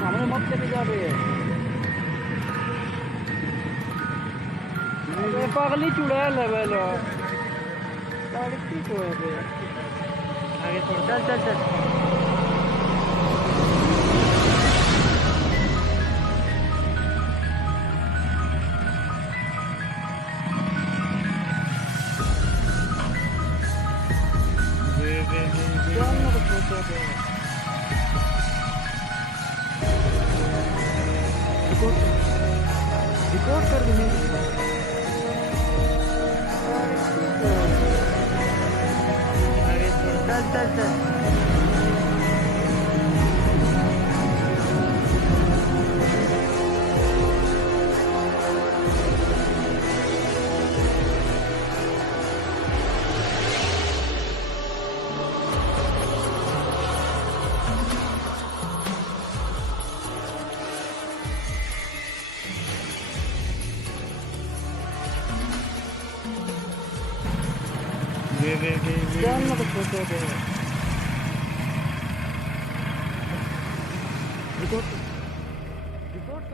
सामने मत चले जा रहे हैं। अबे पागली चुड़ैल है बेलो। लड़की को है बे। आगे छोड़, चल चल चल। चल ना तो छोड़ दे। रिकॉर्ड रिकॉर्ड कर देने। आगे छोड़, चल चल चल। चल ना तो छोड़ दे। Record record